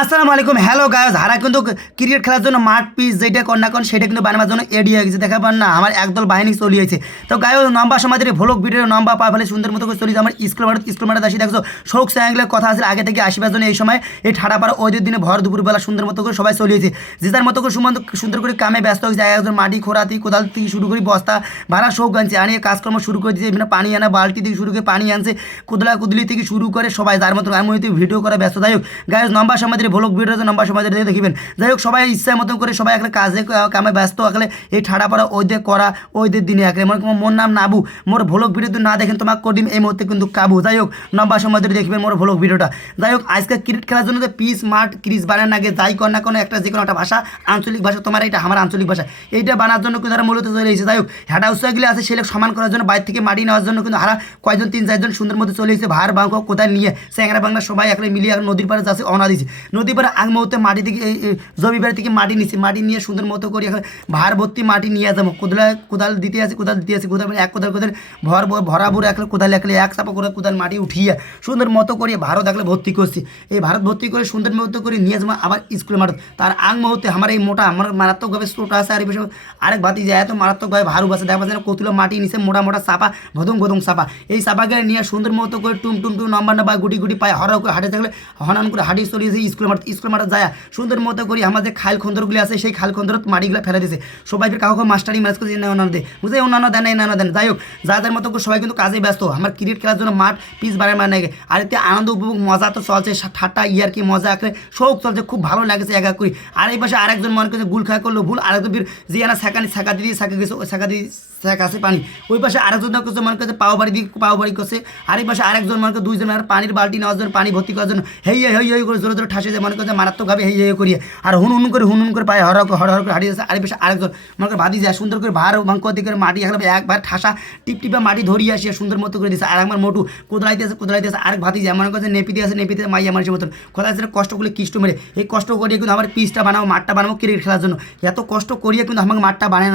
আসসালামু আলাইকুম। Hello guys, হারা কিন্তু ক্রিকেট খেলার জন্য মাঠ পিচ যেটা কর না কোন সেটা কিন্তু বানাবার জন্য এডি হয়ে গেছে। দেখা পান না আমার একদল বাহিনী চলিয়েছে। তো গাইস লম্বা সময় ধরে ভ্লগ ভিডিও লম্বা পা ফেলে সুন্দর মতো করে চলিয়েছে। আমার স্কুল মাঠে আসি দেখছো শোক স্যাংলের কথা আছে আগে থেকে আসিবার জন্য এই সময় এই ঠাড়া পাড়া ওই দিনে ভর দুপুরবেলা সুন্দর মতো করে সবাই চলিয়েছে। যে যার মতো করে সুন্দর করে কামে ব্যস্ত হয়েছে। একজন মাটি খোঁড়াতি কোদাল থেকে শুরু করে বস্তা ভাড়া শোক আনছে আনিয়ে কাজকর্ম শুরু করে দিয়েছে। এখানে পানি আনা বালতি থেকে শুরু করে পানি আনছে কুদলি থেকে শুরু করে সবাই যার মতো আমি ভিডিও করা ব্যস্ত। যাই হোক গাইস লম্বা সময় ধরে ভ্লগ ভিডিও লম্বা সময় ধরে দেখিবেন। যাই হোক সবাই ইচ্ছা মতন করে সবাই একটা কাজে কামে ব্যস্ত আসলে এই ঠাড়া পড়া ওইদের করা ওইদের দিনে একলে মোর নাম নাবু। মোর ভ্লগ ভিডিও না দেখেন তোমাকে করিম এই মুহূর্তে কিন্তু কাবু। যাই হোক লম্বা সময় ধরে দেখবেন মোর ভ্লগ ভিডিওটা। যাই হোক আজকে ক্রিকেট খেলার জন্য পিচ মাঠ ক্রিজ বানানোর আগে যাই কর না কোনো একটা যে কোনো একটা ভাষা আঞ্চলিক ভাষা তোমার এটা আমার আঞ্চলিক ভাষা এইটা বানার জন্য কিন্তু তারা মূলত চলে এসেছে। যাই হোক হেঁটা উৎসাহগুলি আছে সেগুলো সমান করার জন্য বাইরে থেকে মাটি নেওয়ার জন্য কিন্তু হারা কয়জন 3-4 সুন্দর মতো চলে এসেছে। ভার বাঁক কোথায় নিয়ে স্যাংরা বাংলা সবাই একলে মিলিয়ে নদীর পাড়ে যাচ্ছে অনা দিয়েছে। নদীর পাড়ে আগ মুহূর্তে মাটি থেকে জমিবার থেকে মাটি নিচ্ছে মাটি নিয়ে সুন্দর মতো করে এখন ভার ভর্তি মাটি নিয়ে যাবো। কোদাল দিতে আছে কোদাল এক কোদাল ভরাভর একলে কোদাল একলে এক চাপা করে কোদাল মাটি উঠিয়ে সুন্দর মতো করে ভারত একলে ভর্তি করছি। এই ভারত ভর্তি করে সুন্দর মতো করে নিয়ে যাবো আবার স্কুলে মাঠ। তার আগ মুহূর্তে আমার এই মোটা আমার মারাত্মকভাবে ছোট আছে আর আরেক ভাতি যায় এত মারাত্মকভাবে ভারু আছে দেখা যায় কতুলো মাটি নিচে মোটা মোটা চাপা ভদং চাপা এই চাপাকে নিয়ে সুন্দর মতো করে টুম নম্বর গুটি পায়ে হরা করে হাঁটে থাকলে হনান করে হাঁটি চলিয়েছে স্কুল মাঠে যায় সুন্দর মতো করে আমাদের খাল খন্দরগুলি আছে সেই খাল খন্দরত মাটিগুলো ফেলে দিয়েছে। সবাই কাউকে মাস্টারি ম্যাচ করছে অন্যান্য দেয় বুঝে অন্যান্য দেন না দেন। যাই হোক যাদের মতো করে সবাই কিন্তু কাজে ব্যস্ত। আমার ক্রিকেট খেলার জন্য মাঠ পিচ বাড়ায় মানে আর এতে আনন্দ উপভোগ মজা তো চলছে ঠাট্টা ইয়ার কি মজা আঁকলে শোক চলছে খুব ভালো লাগছে একা করি। আর এই পাশে আরেকজন মনে করছে গুল খাওয়া করলো ভুল আরেকজন যে আনা ছাকা দিয়ে শাক আছে পানি ওই পাশে আরেকজন করছে মনে করছে পাও বাড়ি করছে। আর এই পাশে আরেকজন মনে করে দুইজন আর পানির বালতি নেওয়ার জন্য পানি ভর্তি করার জন্য হেই করে জোরে ঠাসে যায় মনে করছে মারাত্মকভাবে হেই করিয়ে আর হুন করে পায়ে হর করে হারিয়ে যাচ্ছে। আর এই পাশে আরেকজন মনে করে ভাদি যায় সুন্দর করে ভার মাংক দিকে মাটি একবার ঠাসা টিপা মাটি ধরিয়ে আসিয়া সুন্দর মতো করে দিচ্ছে। আর একবার মোটু কোদলাইতে আছে আরেক ভাতি যায় মনে করছে নেপিতে মাইয়া মানুষের মতন কোথায় কষ্ট করলে কিষ্ট মেরে এই কষ্ট করিয়ে কিন্তু আমার পিচটা বানাবো মাঠটা বানাবো ক্রিকেট খেলার জন্য। এত কষ্ট করিয়ে কিন্তু আমাকে মাঠটা বানায়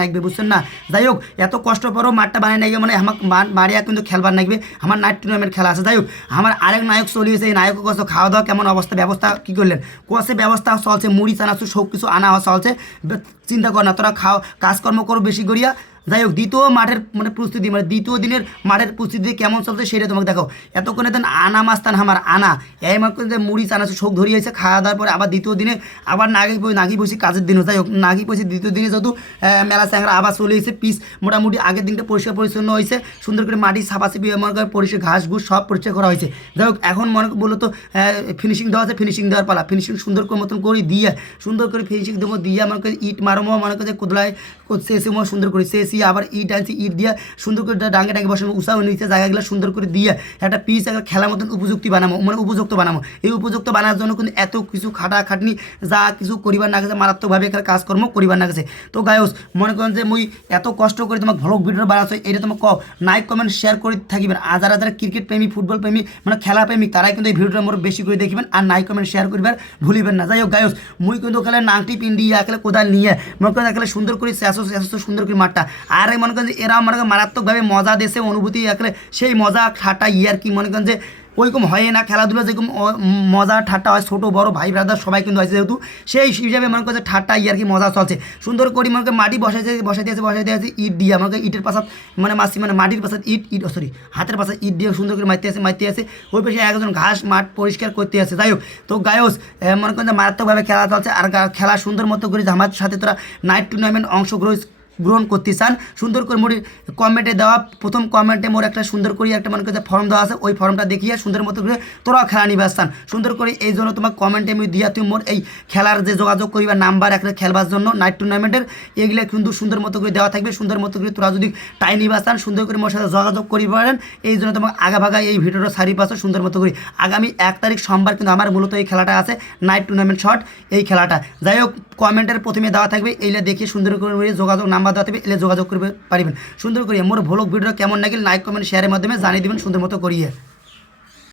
নাকবে বুঝছেন না। যাই হোক এত কষ্ট পরেও মাঠটা বানিয়ে নাকবে মানে আমাকে বাড়িয়া কিন্তু খেলবার নাকবে আমার নাইট টুর্নামেন্ট খেলা আছে। যাই হোক আমার আরেক নায়ক চলিয়েছে এই নায়ক কষ্ট খাওয়া দাওয়া কেমন ব্যবস্থা কী করলেন কোষে ব্যবস্থা চলছে মুড়ি চানাচু সব কিছু আনা চলছে চিন্তা কর না তোরা কাজকর্ম করো বেশি করিয়া। যাই হোক দ্বিতীয় মাঠের প্রস্তুতি দ্বিতীয় দিনের মাঠের প্রস্তুতি কেমন চলছে সেটা তোমাকে দেখো। এতক্ষণে দেন আনা মাস্তান আমার আনা এই মুড়ি চানাচু শোক ধরিয়েছে খাওয়া দাওয়ার পরে আবার দ্বিতীয় দিনে আবার নাগি বসি কাজের দিনও। যাই হোক নাগি বসি দ্বিতীয় দিনে যেহেতু মেলা স্যাংরা আবার চলে এসেছে পিস মোটামুটি আগের দিনটা পরিষ্কার পরিচ্ছন্ন হয়েছে সুন্দর করে মাটি ছাপাছাপি মনে করে পরিষ্কার ঘাস ঘুষ সব পরিষ্কার করা হয়েছে। যাই হোক এখন মনে বলো তো ফিনিশিং দেওয়া আছে ফিনিশিং দেওয়ার পালা ফিনিশিং সুন্দর করে মতন করে দিয়ে সুন্দর করে ফিনিশিং দেবো দিয়ে মনে করে ইট মারমো মনে করে কোদলায় শেষে সুন্দর করে শেষি আবার ইট আনছি ইট দিয়ে সুন্দর করে ডাঙ্গে বসানো উৎসাহ নিচে জায়গাগুলো সুন্দর করে দিয়ে একটা পিচ একটা খেলার মতন উপযুক্ত বানাবো এই উপযুক্ত বানার জন্য কিন্তু এত কিছু খাটাখাটনি যা কিছু করিবার না গেছে মারাত্মকভাবে একটা কাজকর্ম করিবার না গেছে। তো গায়স মনে করেন যে মুই এত কষ্ট করে তোমাকে ভ্লগ ভিডিও বানাচ্ছ এটা তোমাকে লাইক কমেন্ট শেয়ার করে থাকিবেন। আর যারা ক্রিকেট প্রেমী ফুটবল প্রেমী খেলা প্রেমিক তারাই কিন্তু এই ভিডিওটা মোর বেশি করে দেখবেন আর লাইক কমেন্ট শেয়ার করবার ভুলিবেন না। যাই হোক গায়স মুই কিন্তু খেলে নাংটি পিন্ডি একলে কোদাল নিয়ে মনে করেন একলে সুন্দর করে সুন্দর করে মাঠটা আর মনে করেন যে এরা মনে করেন মারাত্মকভাবে মজা দেশে অনুভূতি একলে সেই মজা ঠাট্টা ইয়ার কি মনে করেন যে ওইরকম হয় না খেলাধুলা যেরকম মজা ঠাট্টা হয় ছোটো বড়ো ভাই ব্রাদার সবাই কিন্তু হয়েছে যেহেতু সেই হিসাবে মনে করছে ঠাট্টা ইয়ার কি মজা চলছে সুন্দর করে মনে করে মাটি বসাইতে আছে ইট দিয়ে মনে করে ইটের পাশাত মাটির পাশাত ইট হাতের পাশাত ইট দিয়ে সুন্দর করে মারতে আছে ওই পাশে একজন ঘাস মাঠ পরিষ্কার করতে আছে। যাই হোক তো গায়স মনে করেন মারাত্মকভাবে খেলা চলছে আর খেলা সুন্দর মতো করে আমার সাথে তোরা নাইট টুর্নামেন্ট অংশগ্রহণ করতে চান সুন্দর করে মোর কমেন্টে দেওয়া প্রথম কমেন্টে মোর একটা সুন্দর করে একটা মনে করছে ফর্ম দেওয়া আছে ওই ফর্মটা দেখিয়ে সুন্দর মতো করে তোরা খেলা নিবে স্থান সুন্দর করে এই জন্য তোমার কমেন্টে আমি দিয়া তুমি মোর এই খেলার যে যোগাযোগ করিবা নাম্বার একটা খেলবার জন্য নাইট টুর্নামেন্টের এগুলো কিন্তু সুন্দর মতো করে দেওয়া থাকবে সুন্দর মতো করে তোরা যদি টাই নিবা স্থান সুন্দর করে মোর সাথে যোগাযোগ করি পারেন এই জন্য তোমাকে আগাভাগা এই ভিডিওটা সারি পাশে সুন্দর মতো করি। আগামী 1 তারিখ সোমবার কিন্তু আমার মূলত এই খেলাটা আছে নাইট টুর্নামেন্ট শট এই খেলাটা। যাই হোক কমেন্টের প্রথমে দেওয়া থাকবে এইটা দেখিয়ে সুন্দর করে যোগাযোগ নাম্বার দেওয়া থাকবে এলে যোগাযোগ করতে পারবেন সুন্দর করে মোর ভ্লগ ভিডিও কেমন লাগলে লাইক কমেন্ট শেয়ারের মাধ্যমে জানিয়ে দেবেন সুন্দর মতো করিয়ে।